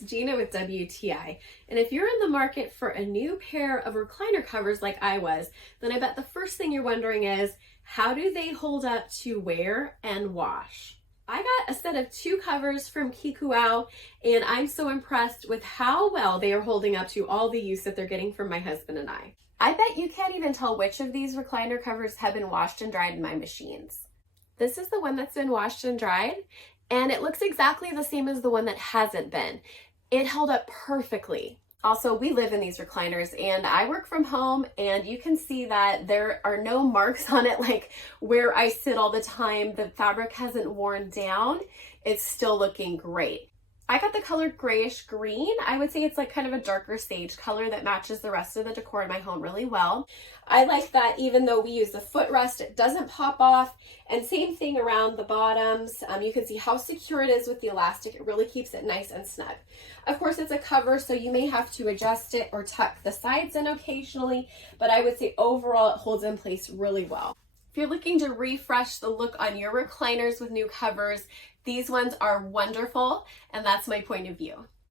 it's Gina with WTI. And if you're in the market for a new pair of recliner covers like I was, then I bet the first thing you're wondering is, how do they hold up to wear and wash? I got a set of 2 covers from KEKUOU, and I'm so impressed with how well they are holding up to all the use that they're getting from my husband and I. I bet you can't even tell which of these recliner covers have been washed and dried in my machines. This is the one that's been washed and dried, and it looks exactly the same as the one that hasn't been. It held up perfectly. Also, we live in these recliners and I work from home, and you can see that there are no marks on it like where I sit all the time. The fabric hasn't worn down. It's still looking great. I got the color grayish green. I would say it's like kind of a darker sage color that matches the rest of the decor in my home really well. I like that even though we use the footrest, it doesn't pop off. And same thing around the bottoms. You can see how secure it is with the elastic. It really keeps it nice and snug. Of course, it's a cover, so you may have to adjust it or tuck the sides in occasionally, but I would say overall it holds in place really well. If you're looking to refresh the look on your recliners with new covers, these ones are wonderful, and that's my point of view.